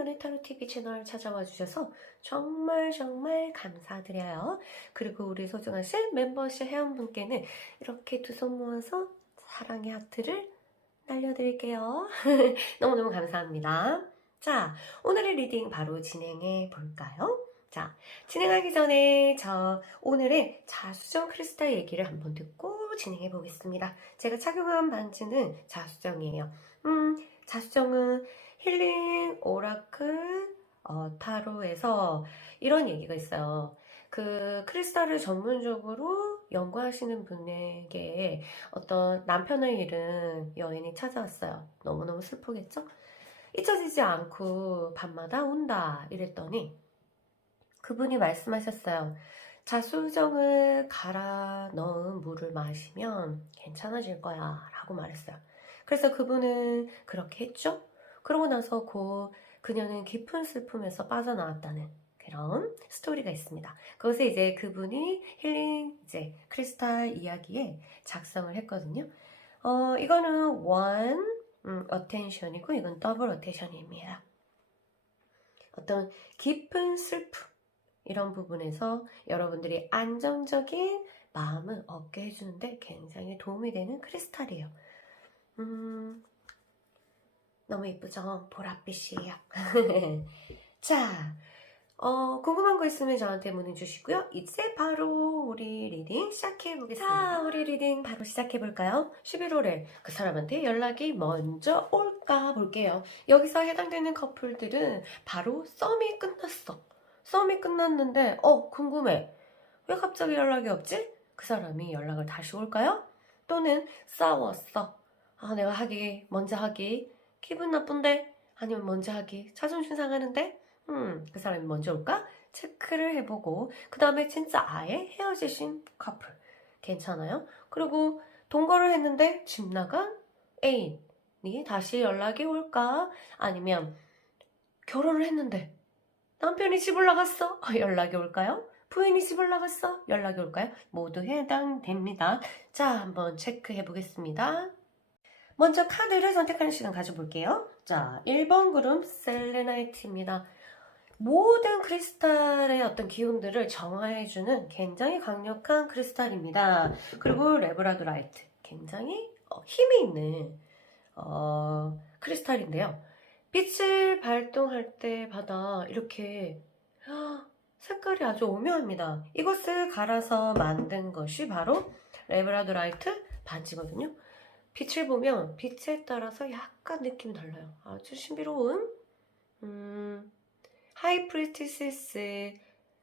연애타로TV 채널 찾아와 주셔서 정말 감사드려요. 그리고 우리 소중하신 멤버십 회원분께는 이렇게 두 손 모아서 사랑의 하트를 날려드릴게요. 너무너무 감사합니다. 자, 오늘의 리딩 바로 진행해 볼까요? 자, 진행하기 전에 오늘의 자수정 크리스탈 얘기를 한번 듣고 진행해 보겠습니다. 제가 착용한 반지는 자수정이에요. 자수정은 힐링 오라클 타로에서 이런 얘기가 있어요. 그 크리스탈을 전문적으로 연구하시는 분에게 어떤 남편을 잃은 여인이 찾아왔어요. 너무너무 슬프겠죠? 잊혀지지 않고 밤마다 운다 이랬더니 그분이 말씀하셨어요. 자수정을 갈아 넣은 물을 마시면 괜찮아질 거야 라고 말했어요. 그래서 그분은 그렇게 했죠. 그러고 나서 그녀는 깊은 슬픔에서 빠져나왔다는 그런 스토리가 있습니다. 그것을 이제 그분이 힐링 크리스탈 이야기에 작성을 했거든요. 이거는 원 어텐션이고 이건 더블 어텐션입니다. 어떤 깊은 슬픔 이런 부분에서 여러분들이 안정적인 마음을 얻게 해주는데 굉장히 도움이 되는 크리스탈이에요. 너무 예쁘죠? 보랏빛이에요. 자, 궁금한 거 있으면 저한테 문의 주시고요. 이제 바로 우리 리딩 시작해 보겠습니다. 자, 우리 리딩 바로 시작해 볼까요? 11월에 그 사람한테 연락이 먼저 올까 볼게요. 여기서 해당되는 커플들은 바로 썸이 끝났어. 썸이 끝났는데 궁금해. 왜 갑자기 연락이 없지? 그 사람이 연락을 다시 올까요? 또는 싸웠어. 내가 먼저 하기 기분 나쁜데? 아니면 먼저 하기 자존심 상하는데? 그 사람이 먼저 올까? 체크를 해보고 그 다음에 진짜 아예 헤어지신 커플 괜찮아요? 그리고 동거를 했는데 집 나간 애인이 다시 연락이 올까? 아니면 결혼을 했는데 남편이 집을 나갔어? 연락이 올까요? 부인이 집을 나갔어? 연락이 올까요? 모두 해당됩니다. 자, 한번 체크해 보겠습니다. 먼저 카드를 선택하는 시간 가져볼게요. 자, 1번 그룹 셀레나이트입니다. 모든 크리스탈의 어떤 기운들을 정화해주는 굉장히 강력한 크리스탈입니다. 그리고 레브라도라이트 굉장히 힘이 있는 크리스탈인데요. 빛을 발동할 때마다 이렇게 색깔이 아주 오묘합니다. 이것을 갈아서 만든 것이 바로 레브라도라이트 반지거든요. 빛을 보면 빛에 따라서 약간 느낌이 달라요. 아주 신비로운 하이프리티시스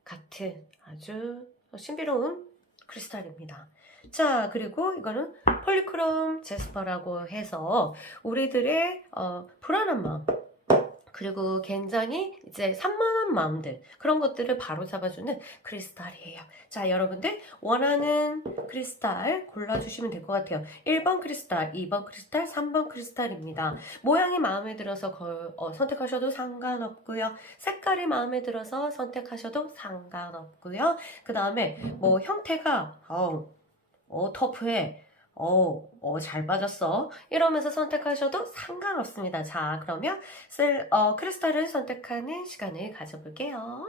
같은 아주 신비로운 크리스탈입니다. 자, 그리고 이거는 폴리크롬 제스퍼라고 해서 우리들의 불안한 마음 그리고 굉장히 산만한 마음들 그런 것들을 바로 잡아주는 크리스탈이에요. 자, 여러분들 원하는 크리스탈 골라주시면 될 것 같아요. 1번 크리스탈, 2번 크리스탈, 3번 크리스탈입니다. 모양이 마음에 들어서 선택하셔도 상관없고요. 색깔이 마음에 들어서 선택하셔도 상관없고요. 그 다음에 뭐 형태가 터프해. 잘 빠졌어. 이러면서 선택하셔도 상관없습니다. 자, 그러면 크리스탈을 선택하는 시간을 가져볼게요.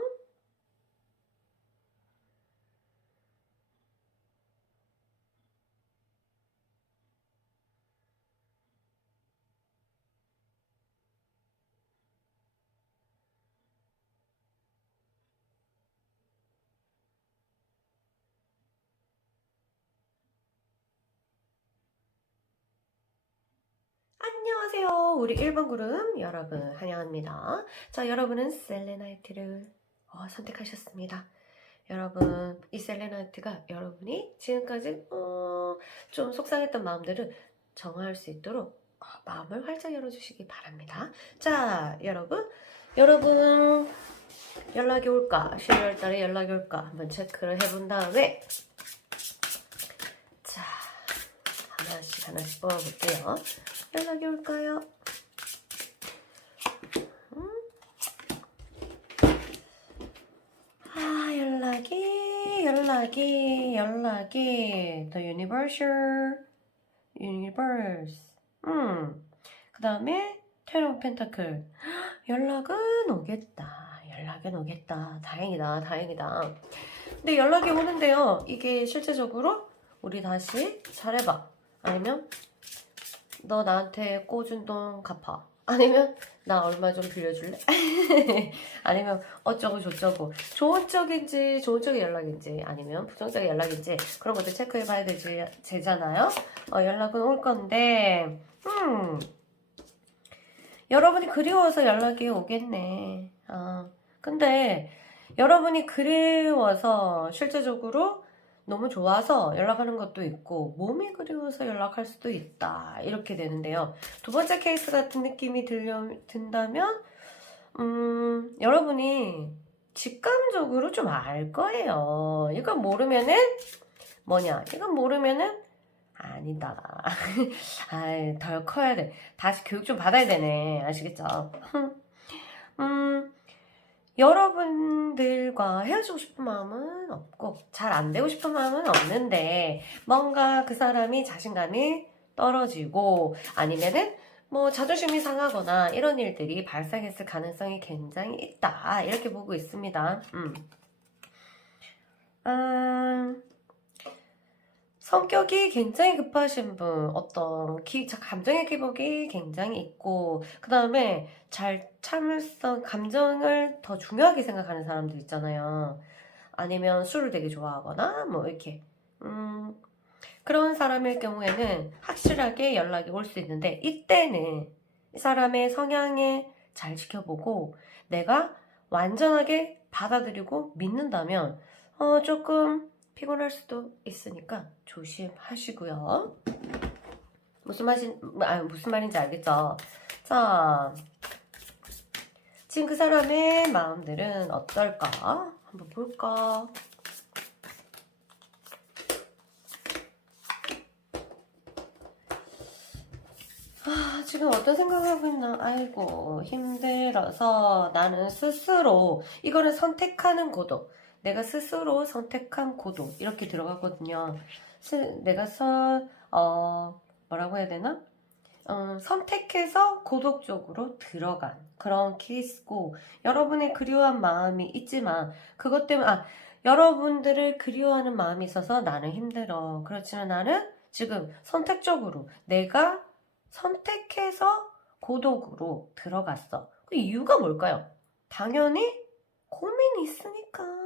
안녕하세요. 우리 1번 그룹 여러분 환영합니다. 자, 여러분은 셀레나이트를 선택하셨습니다. 여러분, 이 셀레나이트가 여러분이 지금까지 좀 속상했던 마음들을 정화할 수 있도록 마음을 활짝 열어주시기 바랍니다. 자, 여러분 연락이 올까? 12월 달에 연락이 올까? 한번 체크를 해본 다음에 자, 하나씩 뽑아볼게요. 연락이 올까요? 연락이 The Universe 그 다음에 Ten of Pentacle 연락은 오겠다. 연락은 오겠다. 다행이다. 다행이다. 근데 연락이 오는데요. 이게 실제적으로 우리 다시 잘해봐. 아니면 너 나한테 꿔준 돈 갚아. 아니면 나 얼마 좀 빌려줄래? 아니면 어쩌고 저쩌고 좋은 쪽인지 좋은 쪽의 연락인지 아니면 부정적인 연락인지 그런 것들 체크해봐야 되잖아요. 연락은 올 건데 여러분이 그리워서 연락이 오겠네. 근데 여러분이 그리워서 실제적으로 너무 좋아서 연락하는 것도 있고 몸이 그리워서 연락할 수도 있다. 이렇게 되는데요. 두 번째 케이스 같은 느낌이 든다면 여러분이 직감적으로 좀 알 거예요. 이건 모르면은 뭐냐? 이건 모르면은 아니다. 아이, 덜 커야 돼. 다시 교육 좀 받아야 되네. 아시겠죠? 여러분들과 헤어지고 싶은 마음은 없고 잘 안 되고 싶은 마음은 없는데 뭔가 그 사람이 자신감이 떨어지고 아니면은 뭐 자존심이 상하거나 이런 일들이 발생했을 가능성이 굉장히 있다. 이렇게 보고 있습니다. 성격이 굉장히 급하신 분, 어떤 감정의 기복이 굉장히 있고, 그 다음에 잘 참을성, 감정을 더 중요하게 생각하는 사람들 있잖아요. 아니면 술을 되게 좋아하거나, 뭐, 이렇게. 그런 사람일 경우에는 확실하게 연락이 올 수 있는데, 이때는 이 사람의 성향에 잘 지켜보고, 내가 완전하게 받아들이고 믿는다면, 조금 피곤할 수도 있으니까 조심하시고요. 무슨 말인지 알겠죠? 자, 지금 그 사람의 마음들은 어떨까? 한번 볼까? 지금 어떤 생각하고 있나? 아이고, 힘들어서 나는 스스로, 이거는 선택하는 고독. 내가 스스로 선택한 고독. 이렇게 들어가거든요. 내가 뭐라고 해야 되나? 선택해서 고독적으로 들어간 그런 케이스고, 여러분의 그리워한 마음이 있지만, 그것 때문에, 여러분들을 그리워하는 마음이 있어서 나는 힘들어. 그렇지만 나는 지금 선택적으로 내가 선택해서 고독으로 들어갔어. 그 이유가 뭘까요? 당연히 고민이 있으니까.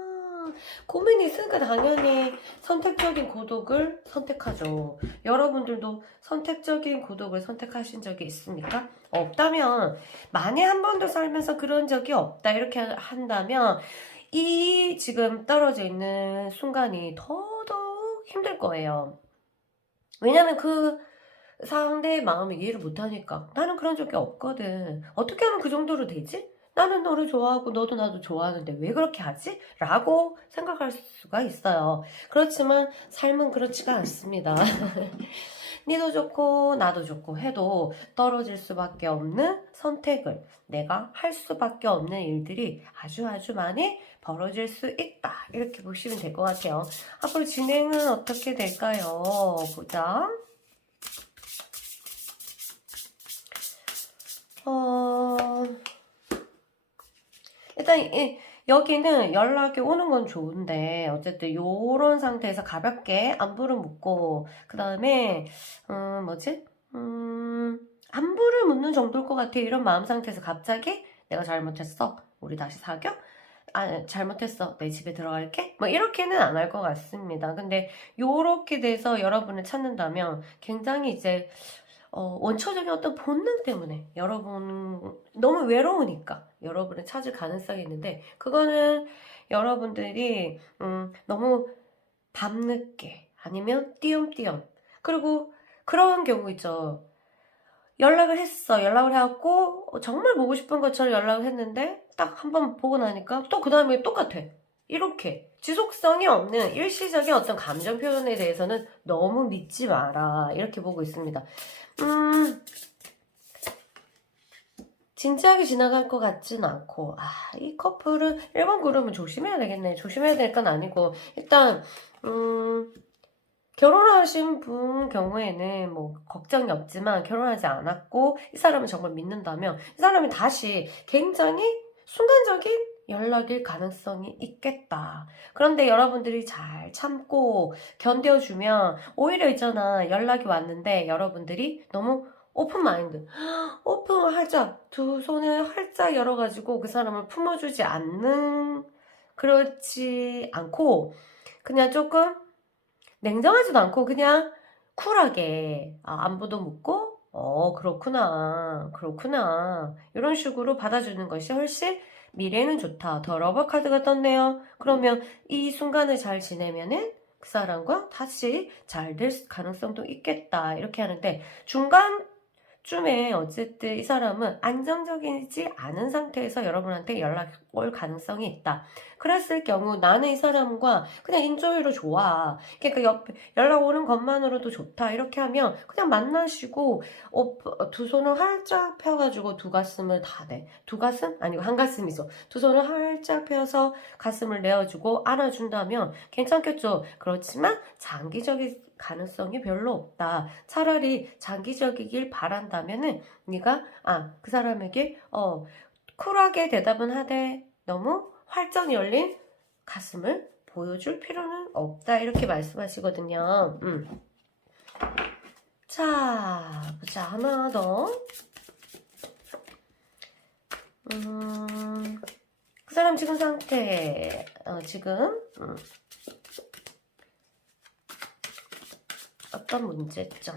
고민이 있으니까 당연히 선택적인 고독을 선택하죠. 여러분들도 선택적인 고독을 선택하신 적이 있습니까? 없다면, 만에 한 번도 살면서 그런 적이 없다. 이렇게 한다면, 이 지금 떨어져 있는 순간이 더더욱 힘들 거예요. 왜냐면 그 상대의 마음을 이해를 못하니까. 나는 그런 적이 없거든. 어떻게 하면 그 정도로 되지? 나는 너를 좋아하고 너도 나도 좋아하는데 왜 그렇게 하지? 라고 생각할 수가 있어요. 그렇지만 삶은 그렇지가 않습니다. 니도 좋고 나도 좋고 해도 떨어질 수밖에 없는 선택을 내가 할 수밖에 없는 일들이 아주 많이 벌어질 수 있다. 이렇게 보시면 될 것 같아요. 앞으로 진행은 어떻게 될까요? 보자. 일단 여기는 연락이 오는 건 좋은데 어쨌든 요런 상태에서 가볍게 안부를 묻고 그 다음에 안부를 묻는 정도일 것 같아. 이런 마음 상태에서 갑자기 내가 잘못했어. 우리 다시 사겨? 잘못했어. 내 집에 들어갈게? 뭐 이렇게는 안 할 것 같습니다. 근데 요렇게 돼서 여러분을 찾는다면 굉장히 이제 원초적인 어떤 본능 때문에 여러분 너무 외로우니까 여러분을 찾을 가능성이 있는데 그거는 여러분들이 너무 밤늦게 아니면 띄엄띄엄 그리고 그런 경우 있죠. 연락을 해갖고 정말 보고 싶은 것처럼 연락을 했는데 딱 한 번 보고 나니까 또 그 다음에 똑같아. 이렇게 지속성이 없는 일시적인 어떤 감정 표현에 대해서는 너무 믿지 마라. 이렇게 보고 있습니다. 진지하게 지나갈 것 같진 않고 이 커플은 1번 그룹은 조심해야 되겠네. 조심해야 될 건 아니고 일단 결혼하신 분 경우에는 뭐 걱정이 없지만 결혼하지 않았고 이 사람을 정말 믿는다면 이 사람이 다시 굉장히 순간적인 연락일 가능성이 있겠다. 그런데 여러분들이 잘 참고 견뎌주면 오히려 있잖아. 연락이 왔는데 여러분들이 너무 오픈 마인드, 오픈을 활짝 두 손을 활짝 열어가지고 그 사람을 품어주지 않는 그렇지 않고 그냥 조금 냉정하지도 않고 그냥 쿨하게 안부도 묻고 그렇구나 이런 식으로 받아주는 것이 훨씬 미래는 좋다. 더 러버 카드가 떴네요. 그러면 이 순간을 잘 지내면은 그 사람과 다시 잘 될 가능성도 있겠다 이렇게 하는데 중간쯤에 어쨌든 이 사람은 안정적이지 않은 상태에서 여러분한테 연락 올 가능성이 있다. 그랬을 경우 나는 이 사람과 그냥 인조이로 좋아. 그러니까 연락 오는 것만으로도 좋다. 이렇게 하면 그냥 만나시고 두 손을 활짝 펴가지고 두 가슴을 다 내. 두 가슴? 아니고 한 가슴이죠. 두 손을 활짝 펴서 가슴을 내어주고 안아준다면 괜찮겠죠. 그렇지만 장기적인 가능성이 별로 없다. 차라리 장기적이길 바란다면은 네가 그 사람에게 쿨하게 대답은 하되 너무 활짝 열린 가슴을 보여줄 필요는 없다. 이렇게 말씀하시거든요. 자, 보자. 하나 더. 그 사람 지금 상태, 지금, 어떤 문제점?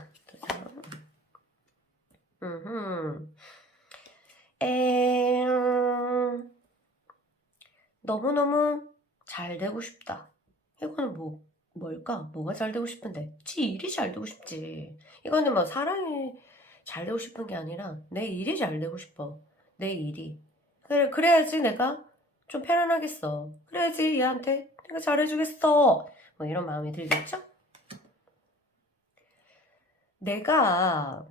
너무너무 잘 되고 싶다. 이거는 뭘까? 뭐가 잘 되고 싶은데? 지 일이 잘 되고 싶지. 이거는 뭐 사랑이 잘 되고 싶은 게 아니라 내 일이 잘 되고 싶어. 내 일이. 그래야지 내가 좀 편안하겠어. 그래야지 얘한테 내가 잘해주겠어. 뭐 이런 마음이 들겠죠? 내가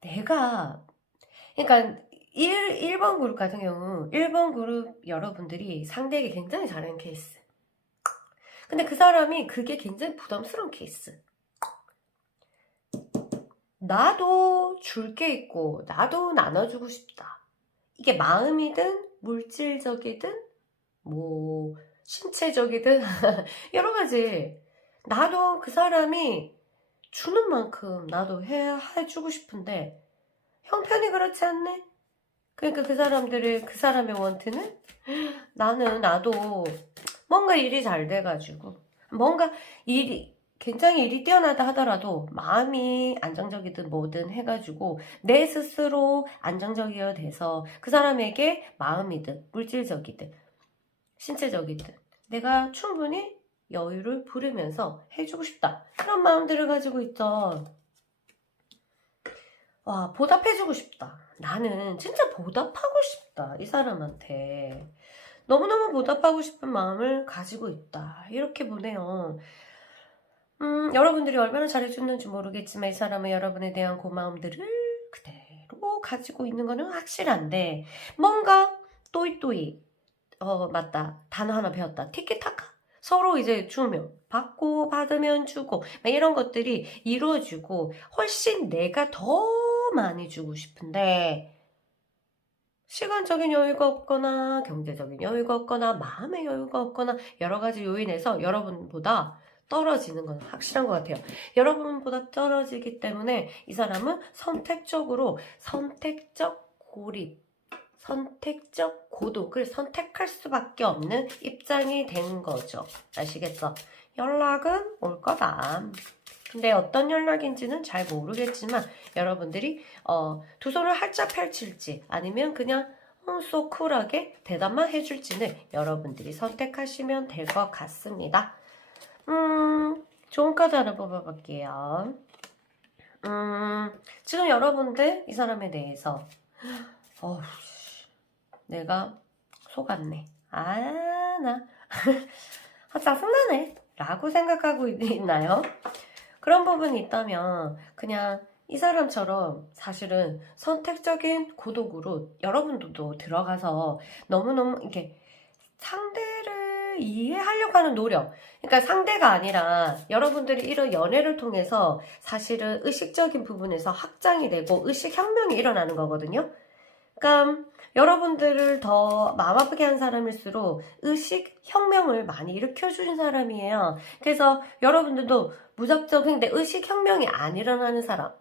그러니까 1번 그룹 같은 경우 1번 그룹 여러분들이 상대에게 굉장히 잘하는 케이스. 근데 그 사람이 그게 굉장히 부담스러운 케이스. 나도 줄 게 있고 나도 나눠주고 싶다. 이게 마음이든 물질적이든 뭐 신체적이든 여러 가지. 나도 그 사람이 주는 만큼 나도 해주고 싶은데 형편이 그렇지 않네? 그러니까 그 사람의 원트는 나도 뭔가 일이 잘 돼가지고 뭔가 굉장히 일이 뛰어나다 하더라도 마음이 안정적이든 뭐든 해가지고 내 스스로 안정적이어야 돼서 그 사람에게 마음이든 물질적이든 신체적이든 내가 충분히 여유를 부르면서 해주고 싶다. 그런 마음들을 가지고 있죠. 와, 보답해주고 싶다. 나는 진짜 보답하고 싶다. 이 사람한테. 너무너무 보답하고 싶은 마음을 가지고 있다. 이렇게 보네요. 여러분들이 얼마나 잘해줬는지 모르겠지만 이 사람은 여러분에 대한 고마움들을 그대로 가지고 있는 거는 확실한데 뭔가 또이또이 맞다. 단어 하나 배웠다. 티키타카. 서로 이제 주면 받고 받으면 주고 막 이런 것들이 이루어지고 훨씬 내가 더 많이 주고 싶은데 시간적인 여유가 없거나 경제적인 여유가 없거나 마음의 여유가 없거나 여러 가지 요인에서 여러분보다 떨어지는 건 확실한 것 같아요. 여러분보다 떨어지기 때문에 이 사람은 선택적 고립, 선택적 고독을 선택할 수밖에 없는 입장이 된 거죠. 아시겠죠? 연락은 올 거다. 근데 어떤 연락인지는 잘 모르겠지만 여러분들이 두 손을 활짝 펼칠지 아니면 그냥 쏙 쿨하게 대답만 해줄지는 여러분들이 선택하시면 될 것 같습니다. 좋은 카드 하나 뽑아볼게요. 지금 여러분들 이 사람에 대해서 내가 속았네. 나 짜증나네 라고 생각하고 있나요? 그런 부분이 있다면 그냥 이 사람처럼 사실은 선택적인 고독으로 여러분들도 들어가서 너무너무 이렇게 상대를 이해하려고 하는 노력. 그러니까 상대가 아니라 여러분들이 이런 연애를 통해서 사실은 의식적인 부분에서 확장이 되고 의식혁명이 일어나는 거거든요. 그러니까 여러분들을 더 마음 아프게 한 사람일수록 의식혁명을 많이 일으켜주는 사람이에요. 그래서 여러분들도 무작정 근데 의식혁명이 안 일어나는 사람,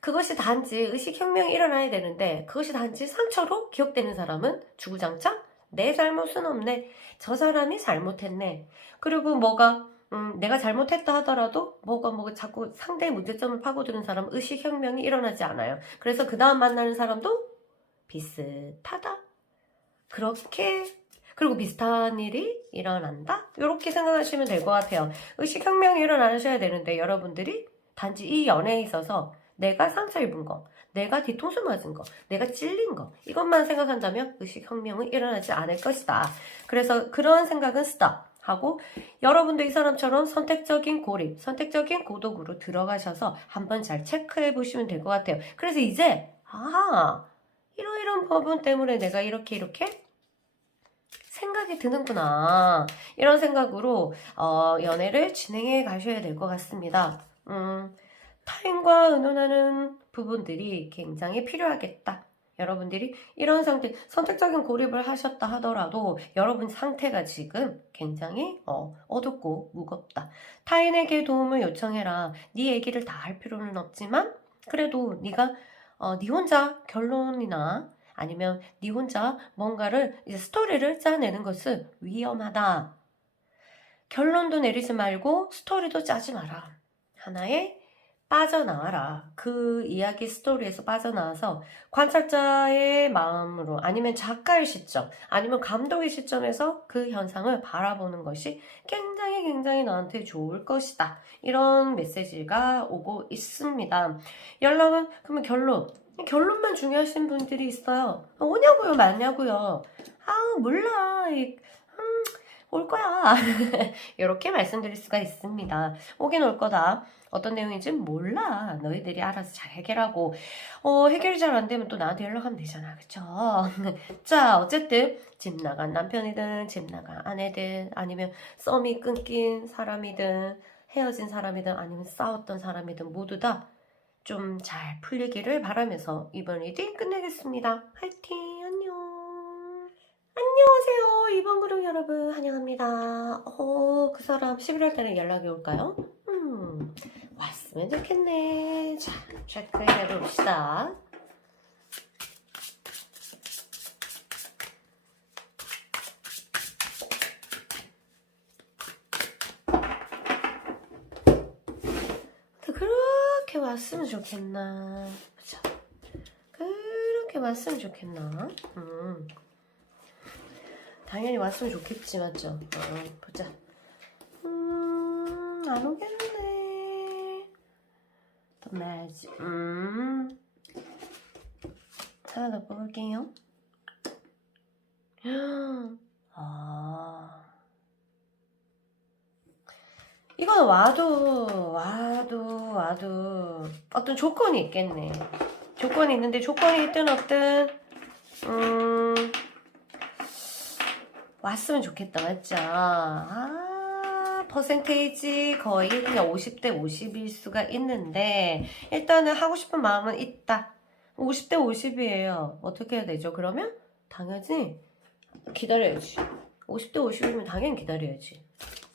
그것이 단지 의식혁명이 일어나야 되는데 그것이 단지 상처로 기억되는 사람은 주구장창 내 잘못은 없네, 저 사람이 잘못했네, 그리고 내가 잘못했다 하더라도 뭐가 자꾸 상대의 문제점을 파고드는 사람은 의식혁명이 일어나지 않아요. 그래서 그 다음 만나는 사람도 비슷하다, 그렇게, 그리고 비슷한 일이 일어난다, 이렇게 생각하시면 될 것 같아요. 의식혁명이 일어나셔야 되는데 여러분들이 단지 이 연애에 있어서 내가 상처 입은 거, 내가 뒤통수 맞은 거, 내가 찔린 거, 이것만 생각한다면 의식혁명은 일어나지 않을 것이다. 그래서 그런 생각은 스탑 하고 여러분도 이 사람처럼 선택적인 고립, 선택적인 고독으로 들어가셔서 한번 잘 체크해 보시면 될 것 같아요. 그래서 이제 이런 부분 때문에 내가 이렇게 생각이 드는구나, 이런 생각으로 연애를 진행해 가셔야 될 것 같습니다. 타인과 의논하는 부분들이 굉장히 필요하겠다. 여러분들이 이런 상태, 선택적인 고립을 하셨다 하더라도 여러분 상태가 지금 굉장히 어둡고 무겁다. 타인에게 도움을 요청해라. 네 얘기를 다 할 필요는 없지만 그래도 네가 네 혼자 결론이나 아니면 네 혼자 뭔가를 이제 스토리를 짜내는 것은 위험하다. 결론도 내리지 말고 스토리도 짜지 마라. 하나의 빠져나와라. 그 이야기 스토리에서 빠져나와서 관찰자의 마음으로 아니면 작가의 시점 아니면 감독의 시점에서 그 현상을 바라보는 것이 굉장히 너한테 좋을 것이다. 이런 메시지가 오고 있습니다. 연락은 그러면 결론만 중요하신 분들이 있어요. 오냐고요 마냐고요. 몰라. 올 거야. 이렇게 말씀드릴 수가 있습니다. 오긴 올 거다. 어떤 내용인지 몰라. 너희들이 알아서 잘 해결하고 해결이 잘 안 되면 또 나한테 연락하면 되잖아. 그쵸? 자, 어쨌든 집 나간 남편이든 집 나간 아내든 아니면 썸이 끊긴 사람이든 헤어진 사람이든 아니면 싸웠던 사람이든 모두 다 좀 잘 풀리기를 바라면서 이번 리딩 끝내겠습니다. 화이팅! 안녕! 안녕하세요. 2번 그룹 여러분 환영합니다. 그 사람 11월 달에 연락이 올까요? 왔으면 좋겠네. 자, 체크해 봅시다. 그렇게 왔으면 좋겠나. 자, 그렇게 왔으면 좋겠나. 당연히 왔으면 좋겠지, 맞죠? 보자. 안 오겠네. 더 매지. 하나 더 뽑을게요. 이건 와도 어떤 조건이 있겠네. 조건이 있는데 조건이 있든 없든 왔으면 좋겠다, 맞죠? 퍼센테이지 거의 그냥 50대 50일 수가 있는데 일단은 하고 싶은 마음은 있다. 50대 50이에요. 어떻게 해야 되죠? 그러면 당연히 기다려야지. 50대 50이면 당연히 기다려야지.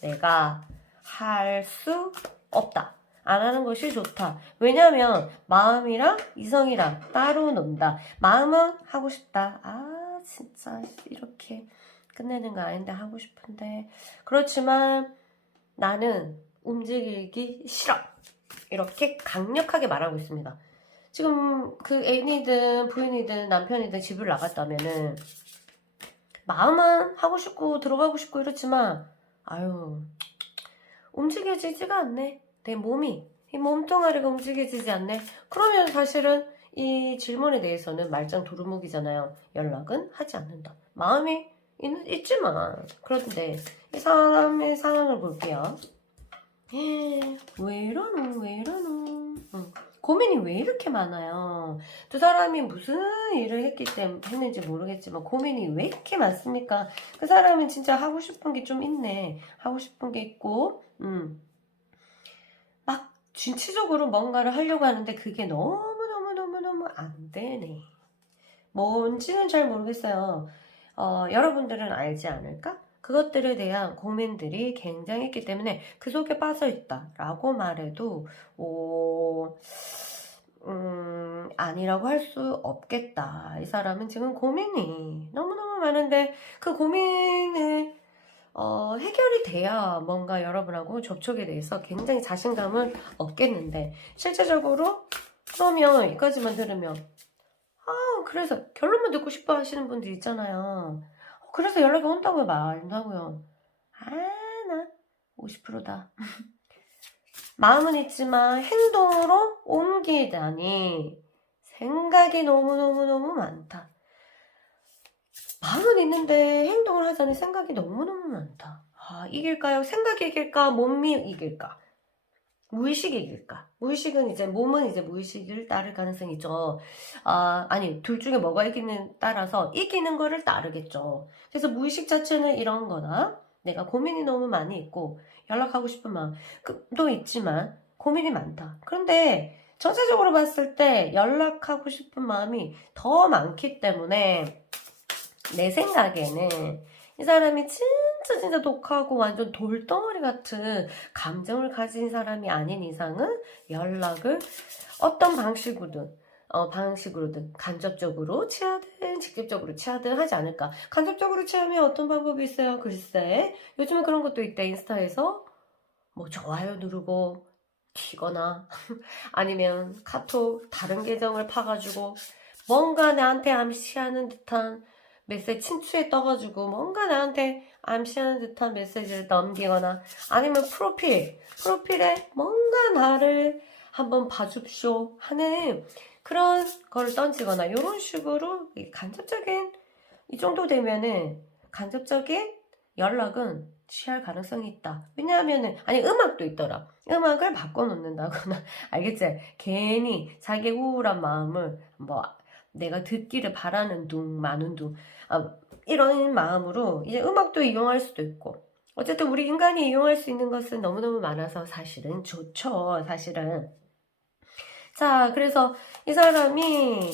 내가 할 수 없다. 안 하는 것이 좋다. 왜냐면 마음이랑 이성이랑 따로 논다. 마음은 하고 싶다. 진짜 이렇게 끝내는 거 아닌데 하고 싶은데 그렇지만 나는 움직이기 싫어. 이렇게 강력하게 말하고 있습니다. 지금 그 애인이든 부인이든 남편이든 집을 나갔다면은 마음은 하고 싶고 들어가고 싶고 이렇지만 움직여지지가 않네. 내 몸이, 이 몸뚱아리가 움직여지지 않네. 그러면 사실은 이 질문에 대해서는 말짱 도루묵이잖아요. 연락은 하지 않는다. 마음이 있지만 그런데 이 사람의 상황을 볼게요. 왜 이러노. 고민이 왜 이렇게 많아요? 두 사람이 무슨 일을 했는지 모르겠지만 고민이 왜 이렇게 많습니까? 그 사람은 진짜 하고 싶은 게 좀 있네. 하고 싶은 게 있고, 막 진취적으로 뭔가를 하려고 하는데 그게 너무너무너무너무 안 되네. 뭔지는 잘 모르겠어요. 여러분들은 알지 않을까? 그것들에 대한 고민들이 굉장히 있기 때문에 그 속에 빠져 있다라고 말해도 아니라고 할 수 없겠다. 이 사람은 지금 고민이 너무너무 많은데 그 고민을 해결이 돼야 뭔가 여러분하고 접촉에 대해서 굉장히 자신감을 얻겠는데 실제적으로 그러면 여기까지만 들으면 그래서 결론만 듣고 싶어 하시는 분들 있잖아요. 그래서 연락이 온다고요? 말도 하고요. 나 50%다. 마음은 있지만 행동으로 옮기다니 생각이 너무너무너무 많다. 마음은 있는데 행동을 하자니 생각이 너무너무 많다. 이길까요? 생각이 이길까? 몸이 이길까? 무의식이 이길까? 무의식은 이제 몸은 이제 무의식을 따를 가능성이 있죠. 아니 둘 중에 뭐가 이기는 따라서 이기는 거를 따르겠죠. 그래서 무의식 자체는 이런 거나 내가 고민이 너무 많이 있고 연락하고 싶은 마음도 있지만 고민이 많다. 그런데 전체적으로 봤을 때 연락하고 싶은 마음이 더 많기 때문에 내 생각에는 이 사람이 진짜 독하고 완전 돌덩어리 같은 감정을 가진 사람이 아닌 이상은 연락을 어떤 방식으로든 간접적으로 취하든 직접적으로 취하든 하지 않을까. 간접적으로 취하면 어떤 방법이 있어요? 글쎄 요즘은 그런 것도 있대. 인스타에서 뭐 좋아요 누르고 튀거나 아니면 카톡 다른 계정을 파가지고 뭔가 나한테 암시하는 듯한 메시지 친추에 떠가지고 뭔가 나한테 암시하는 듯한 메시지를 넘기거나 아니면 프로필에 뭔가 나를 한번 봐줍쇼 하는 그런 걸 던지거나 이런 식으로 간접적인 이 정도 되면은 간접적인 연락은 취할 가능성이 있다. 왜냐하면은 아니 음악도 있더라. 음악을 바꿔놓는다거나 알겠지? 괜히 자기 우울한 마음을 뭐 내가 듣기를 바라는 마는 이런 마음으로 이제 음악도 이용할 수도 있고 어쨌든 우리 인간이 이용할 수 있는 것은 너무너무 많아서 사실은 좋죠. 사실은. 자, 그래서 이 사람이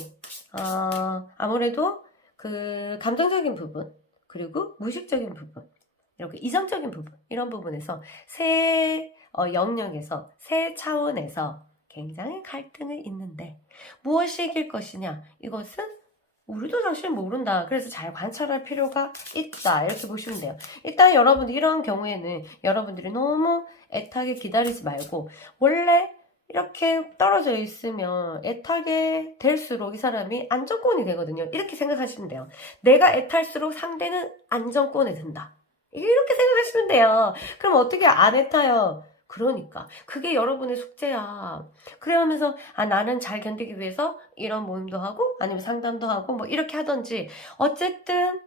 아무래도 그 감정적인 부분 그리고 무의식적인 부분 이렇게 이성적인 부분 이런 부분에서 세 영역에서 세 차원에서 굉장히 갈등이 있는데 무엇이 이길 것이냐 이것은 우리도 사실 모른다. 그래서 잘 관찰할 필요가 있다. 이렇게 보시면 돼요. 일단 여러분들 이런 경우에는 여러분들이 너무 애타게 기다리지 말고 원래 이렇게 떨어져 있으면 애타게 될수록 이 사람이 안정권이 되거든요. 이렇게 생각하시면 돼요. 내가 애탈수록 상대는 안정권에 든다. 이렇게 생각하시면 돼요. 그럼 어떻게 안 애타요? 그러니까 그게 여러분의 숙제야. 그러면서 나는 잘 견디기 위해서 이런 모임도 하고 아니면 상담도 하고 뭐 이렇게 하던지 어쨌든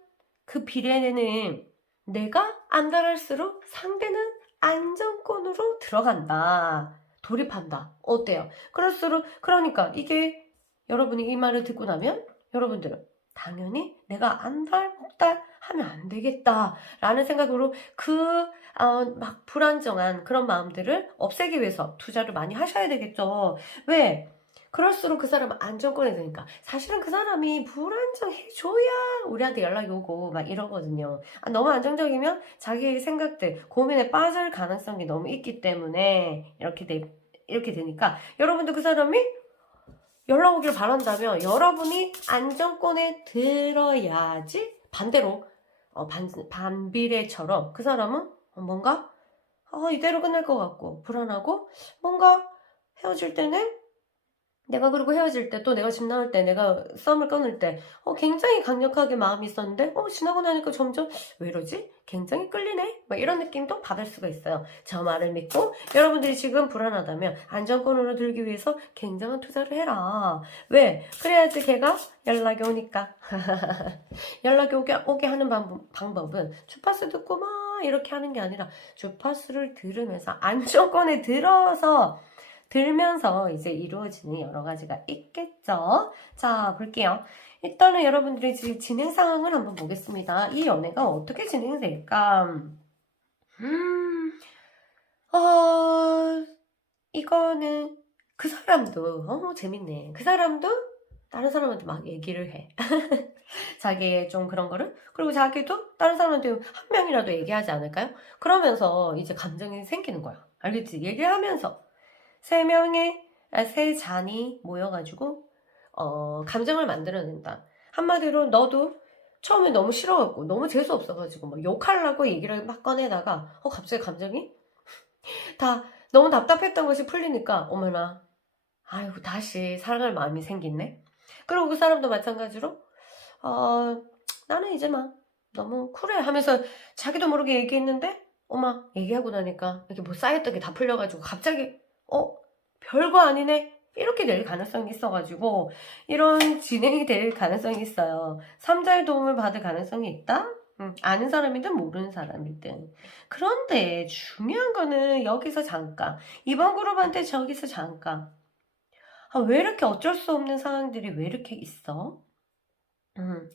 그 비례는 내가 안달할수록 상대는 안정권으로 들어간다. 돌입한다. 어때요? 그러니까 이게 여러분이 이 말을 듣고 나면 여러분들은 당연히 내가 안달복달 하면 안 되겠다 라는 생각으로 막 불안정한 그런 마음들을 없애기 위해서 투자를 많이 하셔야 되겠죠. 왜? 그럴수록 그 사람은 안정권이 되니까 사실은 그 사람이 불안정해줘야 우리한테 연락이 오고 막 이러거든요. 너무 안정적이면 자기의 생각들 고민에 빠질 가능성이 너무 있기 때문에 이렇게 되니까 여러분도 그 사람이 연락 오길 바란다면 여러분이 안정권에 들어야지 반대로 반비례처럼 그 사람은 뭔가 이대로 끝날 것 같고 불안하고 뭔가 헤어질 때는 내가 그리고 헤어질 때 또 내가 집 나올 때 내가 썸을 끊을 때 굉장히 강력하게 마음이 있었는데 지나고 나니까 점점 왜 이러지? 굉장히 끌리네? 막 이런 느낌도 받을 수가 있어요. 저 말을 믿고 여러분들이 지금 불안하다면 안정권으로 들기 위해서 굉장한 투자를 해라. 왜? 그래야지 걔가 연락이 오니까. 연락이 오게 하는 방법은 주파수 듣고 막 이렇게 하는 게 아니라 주파수를 들으면서 안정권에 들어서 들면서 이제 이루어지는 여러 가지가 있겠죠. 자, 볼게요. 일단은 여러분들의 진행 상황을 한번 보겠습니다. 이 연애가 어떻게 진행될까? 이거는 그 사람도 재밌네. 그 사람도 다른 사람한테 막 얘기를 해. 자기의 좀 그런 거를. 그리고 자기도 다른 사람한테 한 명이라도 얘기하지 않을까요? 그러면서 이제 감정이 생기는 거야. 알겠지? 얘기하면서 세 잔이 모여가지고 감정을 만들어낸다. 한마디로 너도 처음에 너무 싫어갖고 너무 재수없어가지고 막 욕하려고 얘기를 막 꺼내다가 갑자기 감정이 다 너무 답답했던 것이 풀리니까 어머나 아이고 다시 사랑할 마음이 생기네. 그리고 그 사람도 마찬가지로 나는 이제 막 너무 쿨해 하면서 자기도 모르게 얘기했는데 엄마 얘기하고 나니까 이렇게 뭐 쌓였던 게 다 풀려가지고 갑자기 별거 아니네 이렇게 될 가능성이 있어가지고 이런 진행이 될 가능성이 있어요. 3자의 도움을 받을 가능성이 있다? 아는 사람이든 모르는 사람이든. 그런데 중요한 거는 여기서 잠깐 이번 그룹한테 저기서 잠깐 왜 이렇게 어쩔 수 없는 상황들이 왜 이렇게 있어?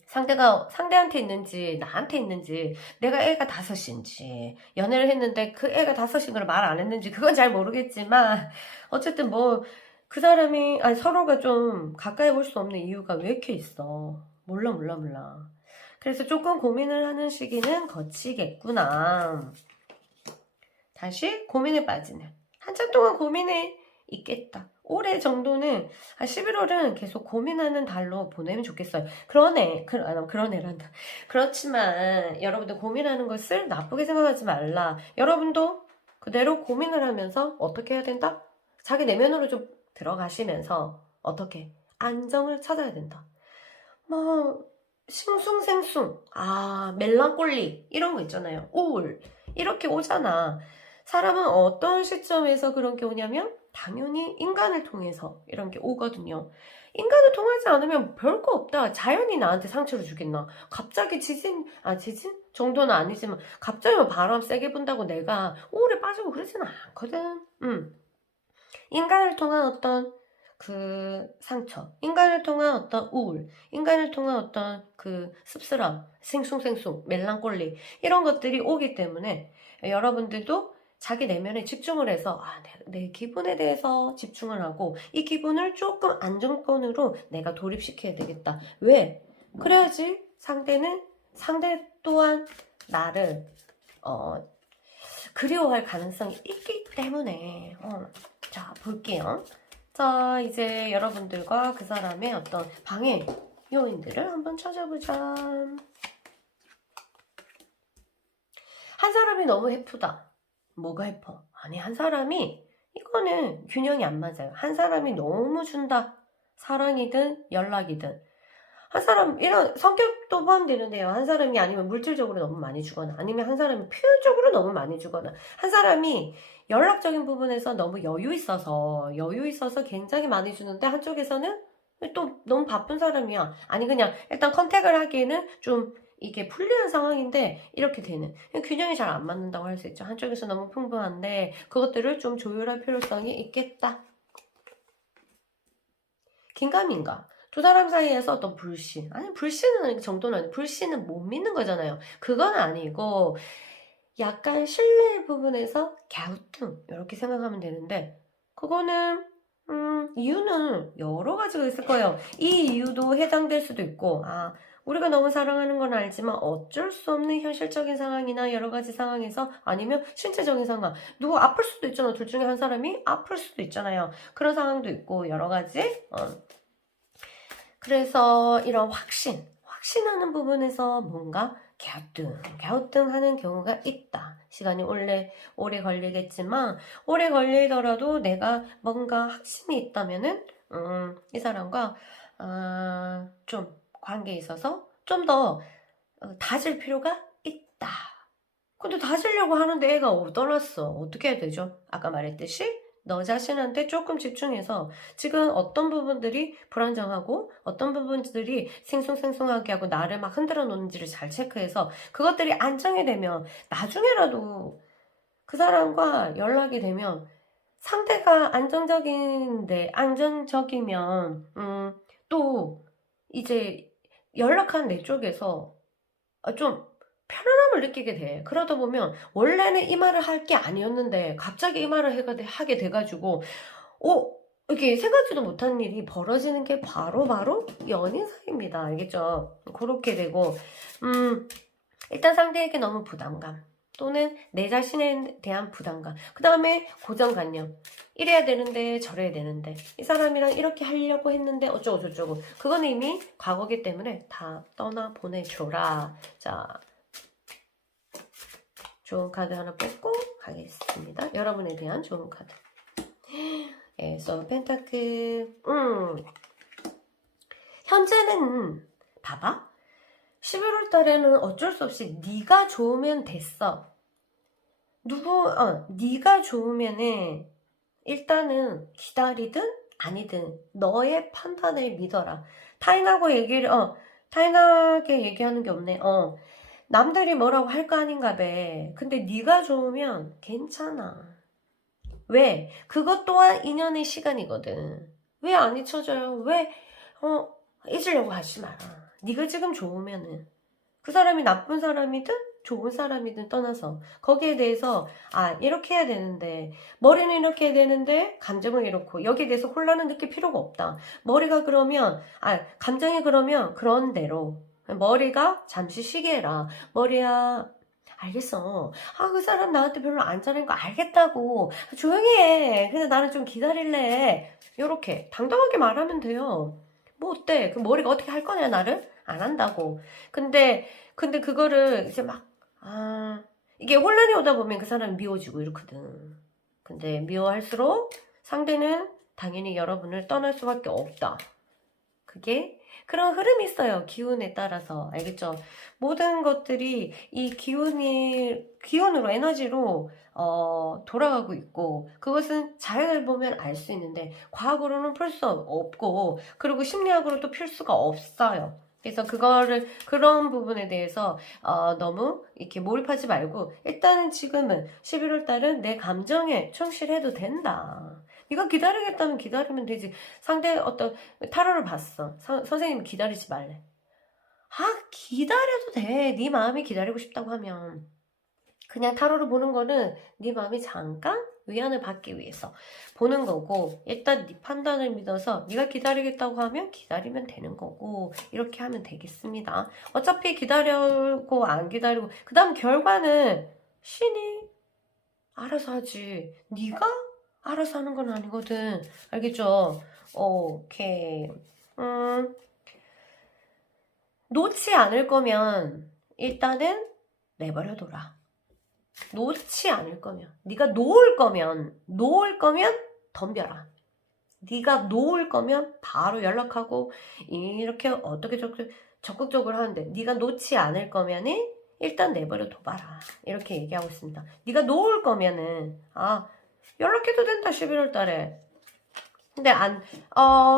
상대한테 있는지, 나한테 있는지, 내가 애가 5인지, 연애를 했는데 그 애가 5인 걸 말 안 했는지, 그건 잘 모르겠지만, 어쨌든 그 사람이, 서로가 좀 가까이 볼 수 없는 이유가 왜 이렇게 있어? 몰라. 그래서 조금 고민을 하는 시기는 거치겠구나. 다시 고민에 빠지는. 한참 동안 고민에 있겠다. 올해 정도는 11월은 계속 고민하는 달로 보내면 좋겠어요. 그러네란다. 그렇지만 여러분들 고민하는 것을 나쁘게 생각하지 말라. 여러분도 그대로 고민을 하면서 어떻게 해야 된다? 자기 내면으로 좀 들어가시면서 어떻게 안정을 찾아야 된다. 싱숭생숭, 멜랑꼴리 이런 거 있잖아요. 우울 이렇게 오잖아. 사람은 어떤 시점에서 그런 게 오냐면 당연히 인간을 통해서 이런 게 오거든요. 인간을 통하지 않으면 별거 없다. 자연이 나한테 상처를 주겠나. 갑자기 지진 정도는 아니지만 갑자기 바람 세게 분다고 내가 우울에 빠지고 그러지는 않거든. 인간을 통한 어떤 그 상처, 인간을 통한 어떤 우울, 인간을 통한 어떤 그 씁쓸함, 싱숭생숭, 멜랑꼴리 이런 것들이 오기 때문에 여러분들도 자기 내면에 집중을 해서 내 기분에 대해서 집중을 하고 이 기분을 조금 안정권으로 내가 돌입시켜야 되겠다. 왜? 그래야지 상대 또한 나를 그리워할 가능성이 있기 때문에 자 볼게요. 자 이제 여러분들과 그 사람의 어떤 방해 요인들을 한번 찾아보자. 한 사람이 너무 예쁘다. 뭐가 예뻐? 아니 한 사람이 이거는 균형이 안 맞아요. 한 사람이 너무 준다. 사랑이든 연락이든 한 사람 이런 성격도 포함되는데요. 한 사람이 아니면 물질적으로 너무 많이 주거나 아니면 한 사람이 표현적으로 너무 많이 주거나 한 사람이 연락적인 부분에서 너무 여유 있어서 굉장히 많이 주는데 한쪽에서는 또 너무 바쁜 사람이야. 아니 그냥 일단 컨택을 하기에는 좀 이게 불리한 상황인데 이렇게 되는 균형이 잘 안 맞는다고 할 수 있죠. 한쪽에서 너무 풍부한데 그것들을 좀 조율할 필요성이 있겠다. 긴가민가 두 사람 사이에서 어떤 불신 불신은 정도는 아니고 불신은 못 믿는 거잖아요. 그건 아니고 약간 신뢰 부분에서 갸우뚱 이렇게 생각하면 되는데 그거는 이유는 여러 가지가 있을 거예요. 이 이유도 해당될 수도 있고 우리가 너무 사랑하는 건 알지만 어쩔 수 없는 현실적인 상황이나 여러 가지 상황에서 아니면 신체적인 상황 누구 아플 수도 있잖아요. 둘 중에 한 사람이 아플 수도 있잖아요. 그런 상황도 있고 여러 가지 그래서 이런 확신하는 부분에서 뭔가 갸우뚱하는 경우가 있다. 시간이 오래 걸리겠지만 오래 걸리더라도 내가 뭔가 확신이 있다면은 이 사람과 좀 관계에 있어서 좀 더 다질 필요가 있다. 근데 다지려고 하는데 애가 떠났어. 어떻게 해야 되죠? 아까 말했듯이 너 자신한테 조금 집중해서 지금 어떤 부분들이 불안정하고 어떤 부분들이 싱숭생숭하게 하고 나를 막 흔들어 놓는지를 잘 체크해서 그것들이 안정이 되면 나중에라도 그 사람과 연락이 되면 상대가 안정적이면, 또, 이제, 연락한 내 쪽에서 좀 편안함을 느끼게 돼. 그러다 보면, 원래는 이 말을 할 게 아니었는데, 갑자기 이 말을 하게 돼가지고, 이렇게 생각지도 못한 일이 벌어지는 게 바로 연인 사이입니다. 알겠죠? 그렇게 되고, 일단 상대에게 너무 부담감. 또는 내 자신에 대한 부담감. 그 다음에 고정관념. 이래야 되는데 저래야 되는데 이 사람이랑 이렇게 하려고 했는데 어쩌고 저쩌고. 그거는 이미 과거기 때문에 다 떠나보내줘라. 자, 좋은 카드 하나 뽑고 가겠습니다. 여러분에 대한 좋은 카드. 에서 펜타클. 현재는 봐봐. 11월 달에는 어쩔 수 없이 네가 좋으면 됐어. 네가 좋으면은 일단은 기다리든 아니든 너의 판단을 믿어라. 타인하게 얘기하는 게 없네. 남들이 뭐라고 할 거 아닌가 봐. 근데 네가 좋으면 괜찮아. 왜? 그것 또한 인연의 시간이거든. 왜 안 잊혀져요? 왜 잊으려고 하지 마라. 네가 지금 좋으면은 그 사람이 나쁜 사람이든 좋은 사람이든 떠나서 거기에 대해서 이렇게 해야 되는데 머리는 이렇게 해야 되는데 감정은 이렇고 여기에 대해서 혼란을 느낄 필요가 없다. 머리가 그러면 감정이 그러면 그런 대로 머리가 잠시 쉬게 해라. 머리야 알겠어. 그 사람 나한테 별로 안 잘하는 거 알겠다고. 조용히 해. 근데 나는 좀 기다릴래. 요렇게 당당하게 말하면 돼요. 뭐 어때? 그 머리가 어떻게 할 거냐 나를? 안 한다고. 근데 그거를 이제 이게 혼란이 오다 보면 그 사람이 미워지고 이렇거든. 근데 미워할수록 상대는 당연히 여러분을 떠날 수밖에 없다. 그게 그런 흐름이 있어요. 기운에 따라서. 알겠죠? 모든 것들이 이 기운으로, 에너지로, 돌아가고 있고, 그것은 자연을 보면 알 수 있는데, 과학으로는 풀 수 없고, 그리고 심리학으로도 풀 수가 없어요. 그래서 그런 부분에 대해서, 너무 이렇게 몰입하지 말고, 일단은 지금은 11월 달은 내 감정에 충실해도 된다. 네가 기다리겠다면 기다리면 되지. 상대 타로를 봤어. 선생님이 기다리지 말래. 기다려도 돼. 네 마음이 기다리고 싶다고 하면. 그냥 타로를 보는 거는 네 마음이 잠깐 위안을 받기 위해서 보는 거고 일단 네 판단을 믿어서 네가 기다리겠다고 하면 기다리면 되는 거고 이렇게 하면 되겠습니다. 어차피 기다리고 안 기다리고 그 다음 결과는 신이 알아서 하지. 네가 알아서 하는 건 아니거든. 알겠죠? 오케이. 놓지 않을 거면 일단은 내버려둬라. 놓지 않을 거면 네가 놓을 거면 덤벼라. 네가 놓을 거면 바로 연락하고 이렇게 어떻게 적극적으로 하는데 네가 놓지 않을 거면은 일단 내버려 둬봐라. 이렇게 얘기하고 있습니다. 네가 놓을 거면은 연락해도 된다. 11월 달에. 근데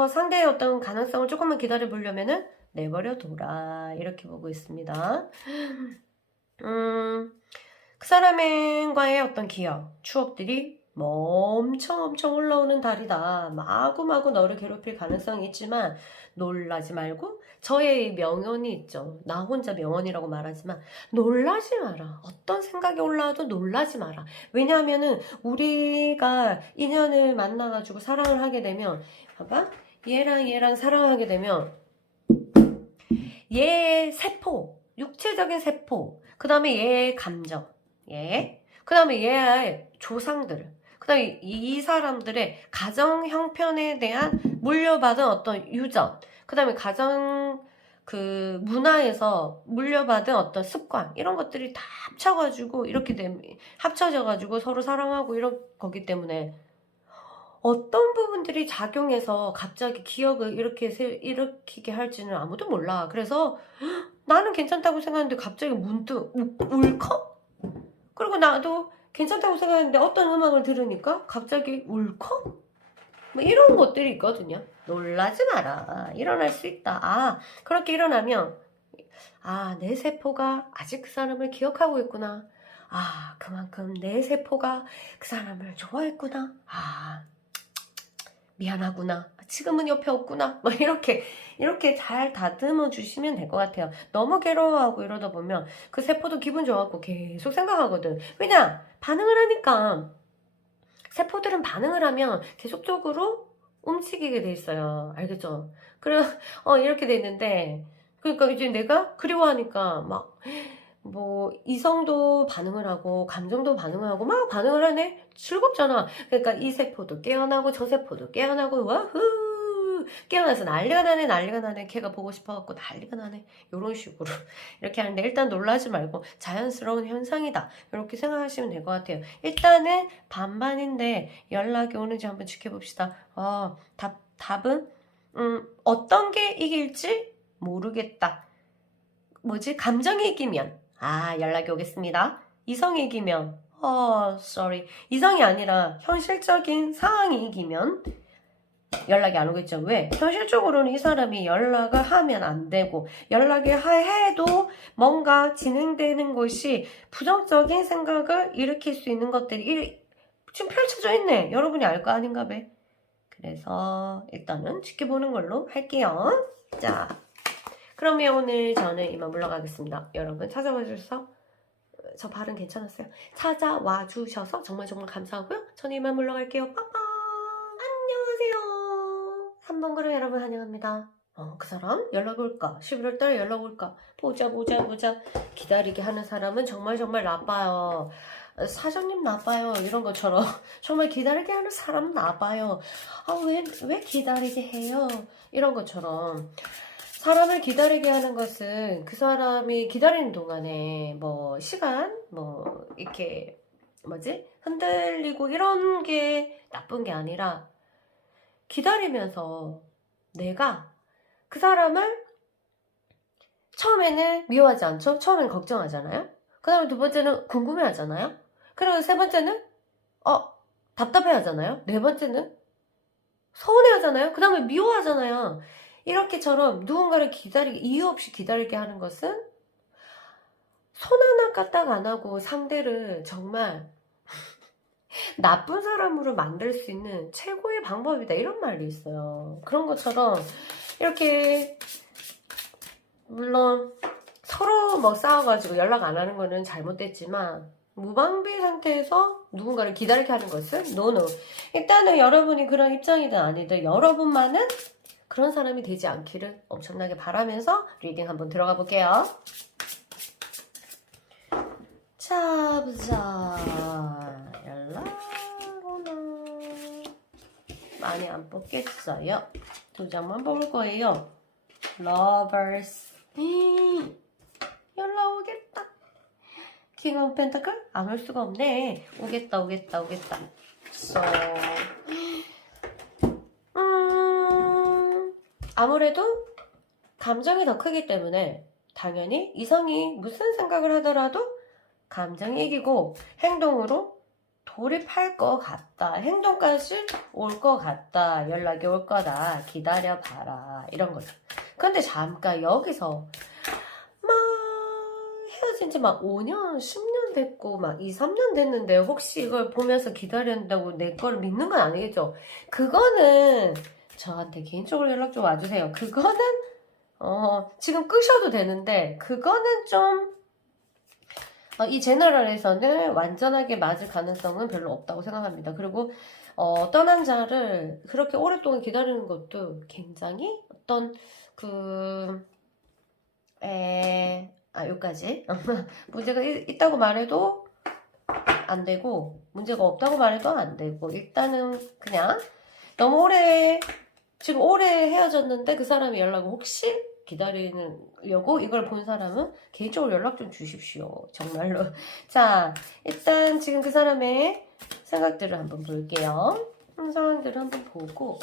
상대의 어떤 가능성을 조금만 기다려 보려면은 내버려 둬라. 이렇게 보고 있습니다. 그 사람과의 어떤 기억, 추억들이 엄청 올라오는 달이다. 마구마구 너를 괴롭힐 가능성이 있지만 놀라지 말고 저의 명언이 있죠. 나 혼자 명언이라고 말하지만 놀라지 마라. 어떤 생각이 올라와도 놀라지 마라. 왜냐하면은 우리가 인연을 만나가지고 사랑을 하게 되면 봐봐. 얘랑 사랑을 하게 되면 얘의 세포, 육체적인 세포, 그 다음에 얘의 감정, 그 다음에 얘의 조상들, 그 다음에 이 사람들의 가정 형편에 대한 물려받은 어떤 유전, 그 다음에 가정 문화에서 물려받은 어떤 습관, 이런 것들이 다 합쳐져가지고 서로 사랑하고 이런 거기 때문에 어떤 부분들이 작용해서 갑자기 기억을 일으키게 할지는 아무도 몰라. 그래서 나는 괜찮다고 생각하는데 갑자기 문득 울컥? 그리고 나도 괜찮다고 생각했는데 어떤 음악을 들으니까 갑자기 울컥? 뭐 이런 것들이 있거든요. 놀라지 마라. 일어날 수 있다. 그렇게 일어나면 내 세포가 아직 그 사람을 기억하고 있구나. 아, 그만큼 내 세포가 그 사람을 좋아했구나. 아, 미안하구나. 지금은 옆에 없구나. 막 이렇게 잘 다듬어 주시면 될 것 같아요. 너무 괴로워하고 이러다 보면 그 세포도 기분 좋았고 계속 생각하거든. 왜냐? 반응을 하니까. 세포들은 반응을 하면 계속적으로 움직이게 돼 있어요. 알겠죠? 그래, 이렇게 돼 있는데, 그러니까 이제 내가 그리워하니까 막, 뭐, 이성도 반응을 하고, 감정도 반응을 하고, 막 반응을 하네? 즐겁잖아. 그러니까 이 세포도 깨어나고, 저 세포도 깨어나고, 와후! 깨어나서 난리가 나네. 걔가 보고 싶어갖고 난리가 나네. 요런 식으로. 이렇게 하는데, 일단 놀라지 말고, 자연스러운 현상이다. 이렇게 생각하시면 될 것 같아요. 일단은 반반인데, 연락이 오는지 한번 지켜봅시다. 답은, 어떤 게 이길지 모르겠다. 뭐지? 감정이 이기면 연락이 오겠습니다. 이성이 이기면 sorry. 이성이 아니라 현실적인 상황이 이기면 연락이 안 오겠죠. 왜? 현실적으로는 이 사람이 연락을 하면 안 되고 연락을 해도 뭔가 진행되는 것이 부정적인 생각을 일으킬 수 있는 것들이 지금 펼쳐져 있네. 여러분이 알 거 아닌가 봐. 그래서 일단은 지켜보는 걸로 할게요. 자, 그러면 오늘 저는 이만 물러가겠습니다. 여러분 찾아와 주셔서 저 발음 괜찮았어요? 찾아와 주셔서 정말 감사하고요. 저는 이만 물러갈게요. 빠빠. 안녕하세요. 3번 그룹 여러분 환영합니다. 그 사람 연락 올까? 11월달에 연락 올까? 보자. 기다리게 하는 사람은 정말 나빠요. 사장님 나빠요. 이런 것처럼 정말 기다리게 하는 사람 나빠요. 왜 기다리게 해요? 이런 것처럼 사람을 기다리게 하는 것은 그 사람이 기다리는 동안에 뭐 시간 뭐 이렇게 흔들리고 이런 게 나쁜 게 아니라 기다리면서 내가 그 사람을 처음에는 미워하지 않죠? 처음에는 걱정하잖아요? 그 다음에 두 번째는 궁금해 하잖아요? 그리고 세 번째는 답답해 하잖아요? 네 번째는 서운해 하잖아요? 그 다음에 미워하잖아요? 이렇게처럼 누군가를 이유 없이 기다리게 하는 것은 손 하나 까딱 안 하고 상대를 정말 나쁜 사람으로 만들 수 있는 최고의 방법이다. 이런 말이 있어요. 그런 것처럼 이렇게 물론 서로 싸워가지고 연락 안 하는 거는 잘못됐지만 무방비 상태에서 누군가를 기다리게 하는 것은 노노. 일단은 여러분이 그런 입장이든 아니든 여러분만은 그런 사람이 되지 않기를 엄청나게 바라면서 리딩 한번 들어가 볼게요. 자, 보자. 연락 오나. 많이 안 뽑겠어요. 2장만 뽑을 거예요. Lovers. 연락 오겠다. 킹 오브 펜타클? 안 올 수가 없네. 오겠다. So, 아무래도 감정이 더 크기 때문에 당연히 이성이 무슨 생각을 하더라도 감정이 이기고 행동으로 돌입할 것 같다. 행동까지 올 것 같다. 연락이 올 거다. 기다려봐라. 이런 거죠. 근데 잠깐 여기서 헤어진 지 5년, 10년 됐고 2, 3년 됐는데 혹시 이걸 보면서 기다린다고 내 거를 믿는 건 아니겠죠? 그거는 저한테 개인적으로 연락 좀 와주세요. 그거는 지금 끄셔도 되는데 그거는 좀 이 제너럴에서는 완전하게 맞을 가능성은 별로 없다고 생각합니다. 그리고 떠난 자를 그렇게 오랫동안 기다리는 것도 굉장히 어떤 여기까지 문제가 있다고 말해도 안 되고 문제가 없다고 말해도 안 되고 일단은 그냥 너무 지금 오래 헤어졌는데 그 사람이 연락을 혹시 기다리려고 이걸 본 사람은 개인적으로 연락 좀 주십시오. 정말로. 자, 일단 지금 그 사람의 생각들을 한번 볼게요. 상황들을 한번 보고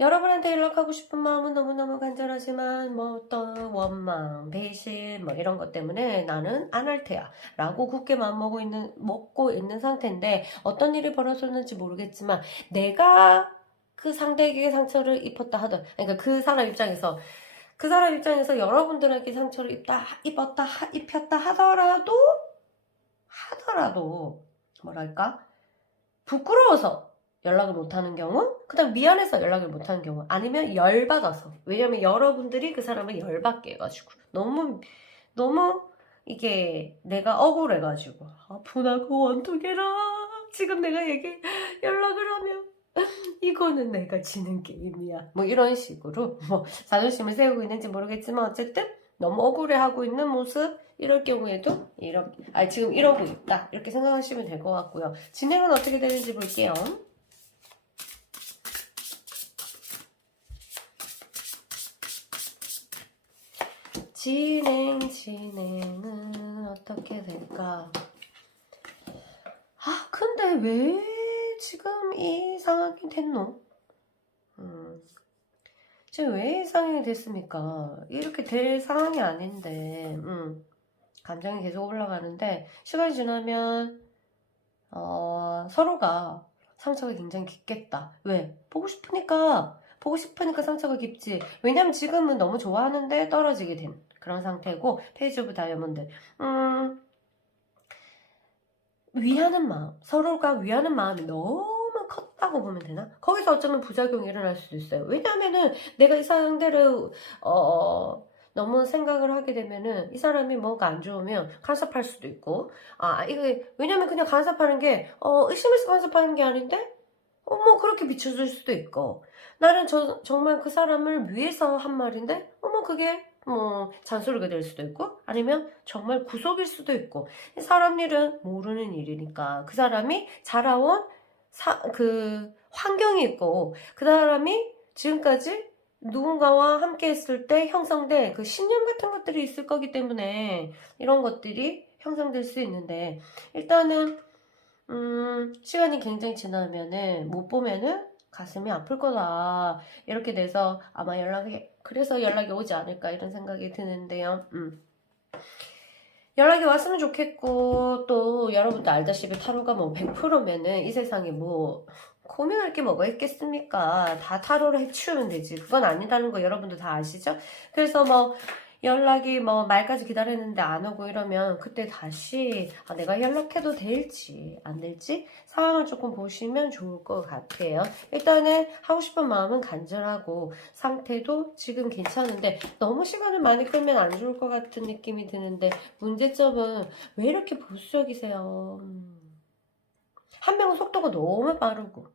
여러분한테 연락하고 싶은 마음은 너무너무 간절하지만 어떤 원망, 배신 이런 것 때문에 나는 안 할 테야 라고 굳게 마음 먹고 있는 상태인데 어떤 일이 벌어졌는지 모르겠지만 내가 그 상대에게 상처를 입혔다 하던, 그러니까 그 사람 입장에서 여러분들에게 상처를 입혔다 하더라도, 뭐랄까? 부끄러워서 연락을 못하는 경우, 그다음 미안해서 연락을 못하는 경우, 아니면 열받아서. 왜냐면 여러분들이 그 사람을 열받게 해가지고. 너무 이게 내가 억울해가지고. 분하고 원통해라. 지금 내가 연락을 하면 이거는 내가 지는 게임이야. 뭐 이런 식으로 뭐 자존심을 세우고 있는지 모르겠지만 어쨌든 너무 억울해하고 있는 모습, 이럴 경우에도 지금 이러고 있다 이렇게 생각하시면 될 것 같고요. 진행은 어떻게 되는지 볼게요. 진행은 어떻게 될까? 근데 왜 지금 이 상황이 됐노? 지금 왜 이 상황이 됐습니까? 이렇게 될 상황이 아닌데, 감정이 계속 올라가는데, 시간이 지나면, 서로가 상처가 굉장히 깊겠다. 왜? 보고 싶으니까 상처가 깊지. 왜냐면 지금은 너무 좋아하는데 떨어지게 된 그런 상태고, 페이지 오브 다이아몬드. 서로가 위하는 마음이 너무 컸다고 보면 되나? 거기서 어쩌면 부작용이 일어날 수도 있어요. 왜냐면은 내가 이 상대를 너무 생각을 하게 되면은 이 사람이 뭔가 안 좋으면 간섭할 수도 있고, 왜냐면 그냥 간섭하는 게 의심해서 간섭하는 게 아닌데 뭐 그렇게 비춰줄 수도 있고, 나는 정말 그 사람을 위해서 한 말인데 그게 뭐 잔소리가 될 수도 있고, 아니면 정말 구속일 수도 있고. 사람 일은 모르는 일이니까 그 사람이 자라온 그 환경이 있고, 그 사람이 지금까지 누군가와 함께 했을 때 형성된 그 신념 같은 것들이 있을 거기 때문에 이런 것들이 형성될 수 있는데, 일단은 시간이 굉장히 지나면은 못 보면은 가슴이 아플 거다 이렇게 돼서 아마 그래서 연락이 오지 않을까 이런 생각이 드는데요. 연락이 왔으면 좋겠고, 또 여러분도 알다시피 타로가 뭐 100%면은 이 세상에 뭐 고민할 게 뭐가 있겠습니까? 다 타로로 해치우면 되지. 그건 아니라는 거 여러분도 다 아시죠? 그래서 뭐 연락이 뭐 말까지 기다렸는데 안 오고 이러면 그때 다시 내가 연락해도 될지 안 될지 상황을 조금 보시면 좋을 것 같아요. 일단은 하고 싶은 마음은 간절하고 상태도 지금 괜찮은데 너무 시간을 많이 끌면 안 좋을 것 같은 느낌이 드는데, 문제점은 왜 이렇게 보수적이세요? 한 명은 속도가 너무 빠르고,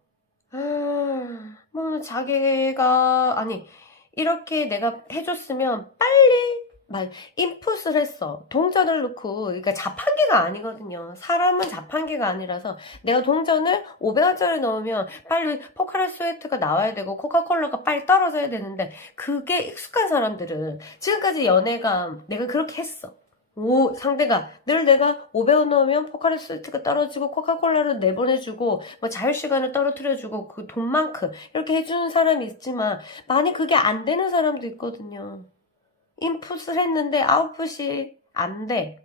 뭐 자기가 이렇게 내가 해줬으면 빨리 막 인풋을 했어. 동전을 넣고, 그러니까 자판기가 아니거든요. 사람은 자판기가 아니라서 내가 동전을 500원짜리 넣으면 빨리 포카리 스웨트가 나와야 되고 코카콜라가 빨리 떨어져야 되는데, 그게 익숙한 사람들은 지금까지 연애가 내가 그렇게 했어. 상대가 늘 내가 500원 넣으면 포카리 스웨트가 떨어지고 코카콜라를 내보내주고 뭐 자유시간을 떨어뜨려주고 그 돈만큼 이렇게 해주는 사람이 있지만, 많이 그게 안 되는 사람도 있거든요. 인풋을 했는데 아웃풋이 안 돼.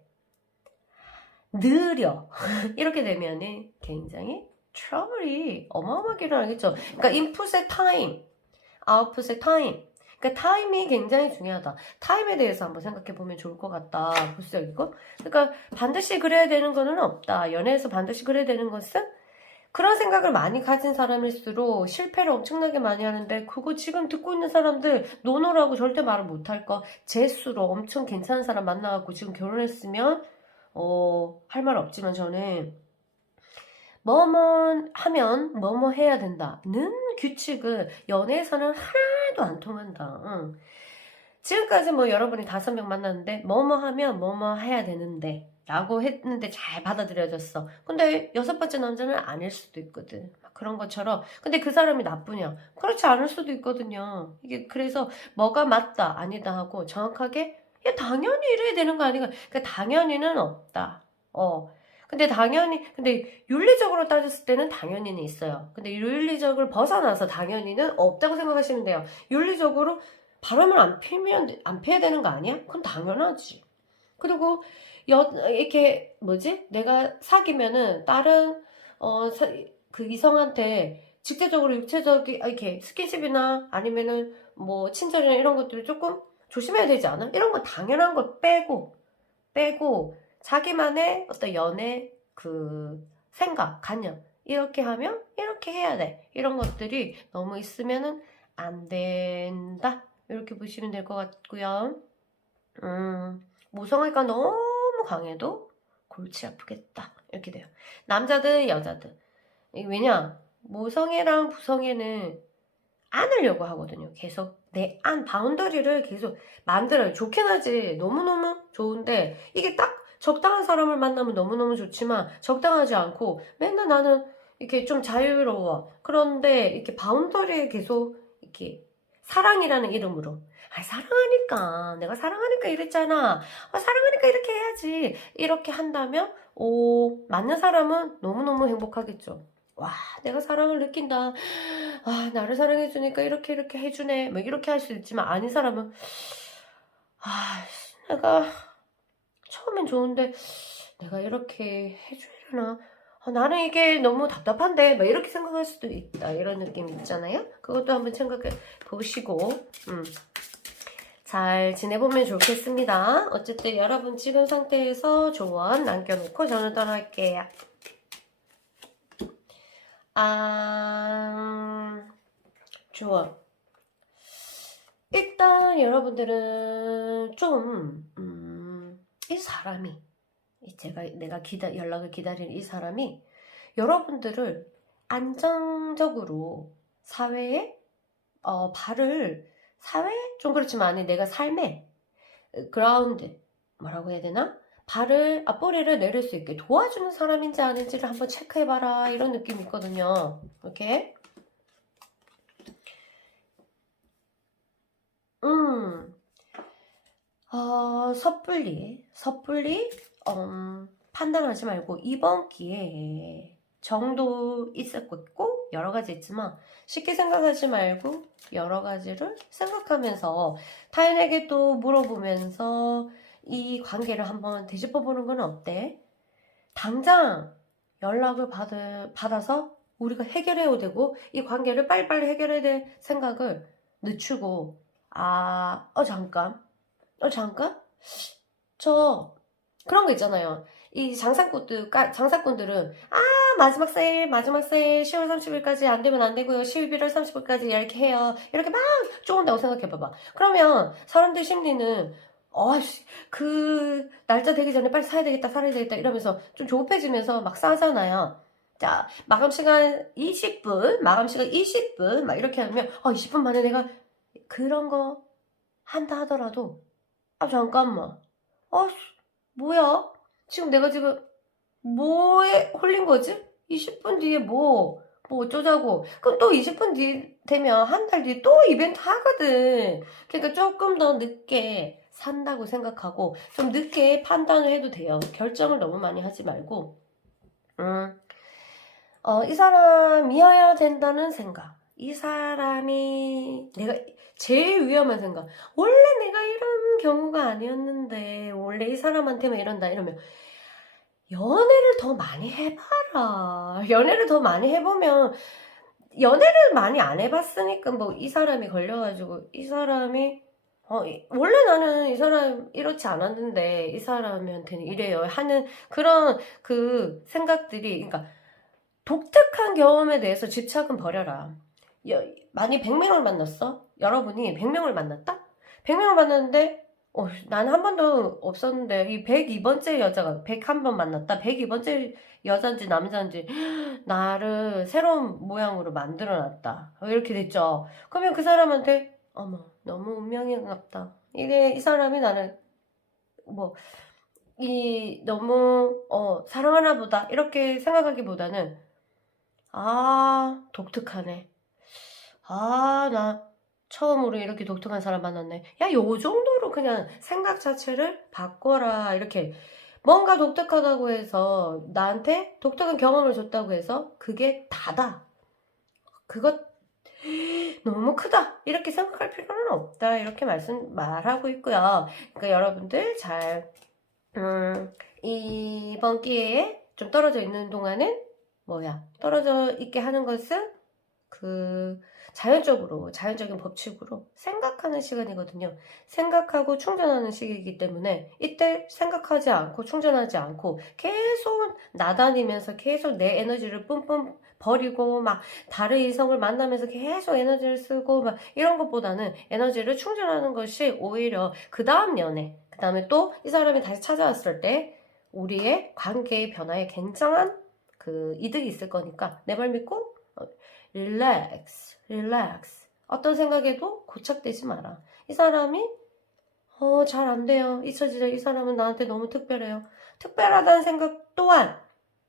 느려. 이렇게 되면은 굉장히 트러블이 어마어마하게 일어나겠죠. 그러니까 인풋의 타임, 아웃풋의 타임. 그러니까 타임이 굉장히 중요하다. 타임에 대해서 한번 생각해 보면 좋을 것 같다. 보수적이고. 그러니까 반드시 그래야 되는 거는 없다. 연애에서 반드시 그래야 되는 것은, 그런 생각을 많이 가진 사람일수록 실패를 엄청나게 많이 하는데, 그거 지금 듣고 있는 사람들 노노라고 절대 말을 못할 거. 재수로 엄청 괜찮은 사람 만나갖고 지금 결혼했으면 할 말 없지만, 저는 뭐뭐 하면 뭐뭐 해야 된다는 규칙은 연애에서는 하나도 안 통한다. 지금까지 뭐 여러분이 5명 만났는데 뭐뭐 하면 뭐뭐 해야 되는데 라고 했는데 잘 받아들여졌어. 근데 6번째 남자는 아닐 수도 있거든. 그런 것처럼. 근데 그 사람이 나쁘냐? 그렇지 않을 수도 있거든요. 이게 그래서 뭐가 맞다 아니다 하고 정확하게 당연히 이래야 되는 거 아닌가? 그러니까 당연히는 없다. 근데 윤리적으로 따졌을 때는 당연히는 있어요. 근데 윤리적을 벗어나서 당연히는 없다고 생각하시면 돼요. 윤리적으로 바람을 안 피워야 되는 거 아니야? 그건 당연하지. 그리고 이렇게 내가 사귀면은 다른 그 이성한테 직접적으로 육체적인 이렇게 스킨십이나 아니면은 뭐 친절이나 이런 것들을 조금 조심해야 되지 않아? 이런 건 당연한 걸 빼고 자기만의 어떤 연애 그 생각, 관념 이렇게 하면 이렇게 해야 돼. 이런 것들이 너무 있으면은 안 된다. 이렇게 보시면 될 것 같고요. 모성애가 너무 강해도 골치 아프겠다. 이렇게 돼요. 남자든 여자든. 왜냐? 모성애랑 부성애는 안으려고 하거든요. 계속 내 안 바운더리를 계속 만들어요. 좋긴 하지. 너무너무 좋은데 이게 딱 적당한 사람을 만나면 너무너무 좋지만 적당하지 않고 맨날 나는 이렇게 좀 자유로워. 그런데 이렇게 바운더리에 계속 이렇게 사랑이라는 이름으로 사랑하니까 내가 사랑하니까 이랬잖아. 사랑하니까 이렇게 해야지. 이렇게 한다면 맞는 사람은 너무너무 행복하겠죠. 와, 내가 사랑을 느낀다. 나를 사랑해주니까 이렇게 해주네. 뭐 이렇게 할 수 있지만 아닌 사람은 내가 처음엔 좋은데 내가 이렇게 해주려나? 나는 이게 너무 답답한데 막 이렇게 생각할 수도 있다. 이런 느낌 있잖아요. 그것도 한번 생각해 보시고 잘 지내보면 좋겠습니다. 어쨌든 여러분 지금 상태에서 조언 남겨놓고 저는 떠날게요. 조언. 일단 여러분들은 좀 이 사람이 내가 연락을 기다리는 이 사람이 여러분들을 안정적으로 사회에 사회 좀 그렇지만 아니 내가 삶에 그라운드 뭐라고 해야 되나? 뿌리를 내릴 수 있게 도와주는 사람인지 아닌지를 한번 체크해봐라. 이런 느낌이 있거든요. 이렇게. 섣불리, 판단하지 말고, 이번 기회에 정도 있었고, 여러 가지 있지만, 쉽게 생각하지 말고, 여러 가지를 생각하면서, 타인에게 또 물어보면서, 이 관계를 한번 되짚어보는 건 어때? 당장 연락을 받아서 우리가 해결해야 되고, 이 관계를 빨리빨리 해결해야 될 생각을 늦추고, 잠깐. 그런 거 있잖아요. 이 장사꾼들은, 마지막 세일, 10월 30일까지 안 되면 안 되고요. 11월 30일까지 이렇게 해요. 이렇게 막 쪼은다고 생각해봐봐. 그러면 사람들 심리는, 그 날짜 되기 전에 빨리 사야 되겠다, 이러면서 좀 조급해지면서 막 싸잖아요. 자, 마감 시간 20분, 막 이렇게 하면, 20분 만에 내가 그런 거 한다 하더라도, 잠깐만. 뭐야? 지금 뭐에 홀린 거지? 20분 뒤에 뭐 어쩌자고. 그럼 또 20분 뒤 되면 한 달 뒤에 또 이벤트 하거든. 그러니까 조금 더 늦게 산다고 생각하고 좀 늦게 판단을 해도 돼요. 결정을 너무 많이 하지 말고. 이 사람이어야 된다는 생각. 이 사람이 내가 제일 위험한 생각. 원래 내가 이런 경우가 아니었는데 원래 이 사람한테만 이런다 이러면 연애를 더 많이 해봐라. 연애를 더 많이 해보면 연애를 많이 안 해봤으니까 뭐 이 사람이 걸려가지고 이 사람이 원래 나는 이 사람 이렇지 않았는데 이 사람한테는 이래요 하는 그런 그 생각들이 그러니까 독특한 경험에 대해서 집착은 버려라. 만약 100명을 만났어? 여러분이 100명을 만났다? 100명을 만났는데 난 한 번도 없었는데 이 102번째 여자가 101번 만났다. 102번째 여잔지 남자인지 나를 새로운 모양으로 만들어놨다. 이렇게 됐죠. 그러면 그 사람한테 어머 너무 운명이었다. 이 사람이 나를 너무 사랑하나 보다 이렇게 생각하기보다는 독특하네. 나 처음으로 이렇게 독특한 사람 만났네. 요 정도로 그냥 생각 자체를 바꿔라. 이렇게 뭔가 독특하다고 해서 나한테 독특한 경험을 줬다고 해서 그게 다다. 그것 너무 크다. 이렇게 생각할 필요는 없다. 이렇게 말하고 있고요. 그러니까 여러분들 잘 이번 기회에 좀 떨어져 있는 동안은 떨어져 있게 하는 것은 자연적인 법칙으로 생각하는 시간이거든요. 생각하고 충전하는 시기이기 때문에 이때 생각하지 않고 충전하지 않고 계속 나다니면서 계속 내 에너지를 뿜뿜 버리고 막 다른 이성을 만나면서 계속 에너지를 쓰고 막 이런 것보다는 에너지를 충전하는 것이 오히려 그 다음 연애, 그 다음에 또 이 사람이 다시 찾아왔을 때 우리의 관계의 변화에 굉장한 그 이득이 있을 거니까 내 말 믿고 릴렉스. 어떤 생각에도 고착되지 마라. 이 사람이 잘 안 돼요. 잊혀지죠. 이 사람은 나한테 너무 특별해요. 특별하다는 생각 또한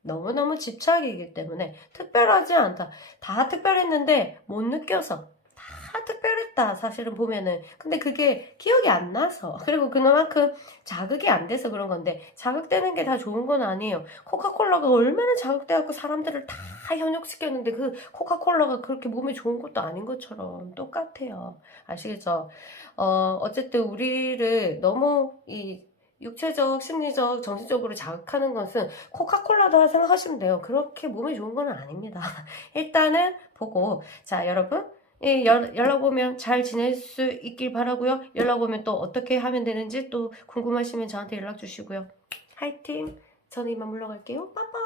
너무너무 집착이기 때문에 특별하지 않다. 다 특별했는데 못 느껴서 다 특별했다. 사실은 보면은. 근데 그게 기억이 안 나서. 그리고 그만큼 자극이 안 돼서 그런 건데 자극되는 게 다 좋은 건 아니에요. 코카콜라가 얼마나 자극돼갖고 사람들을 다 현혹시켰는데 그 코카콜라가 그렇게 몸에 좋은 것도 아닌 것처럼 똑같아요. 아시겠죠? 어쨌든 우리를 너무 이 육체적, 심리적, 정신적으로 자극하는 것은 코카콜라다 생각하시면 돼요. 그렇게 몸에 좋은 건 아닙니다. 일단은 보고, 자, 여러분, 연락 오면 잘 지낼 수 있길 바라고요. 연락 오면 또 어떻게 하면 되는지 또 궁금하시면 저한테 연락 주시고요. 화이팅! 저는 이만 물러갈게요. 빠빠!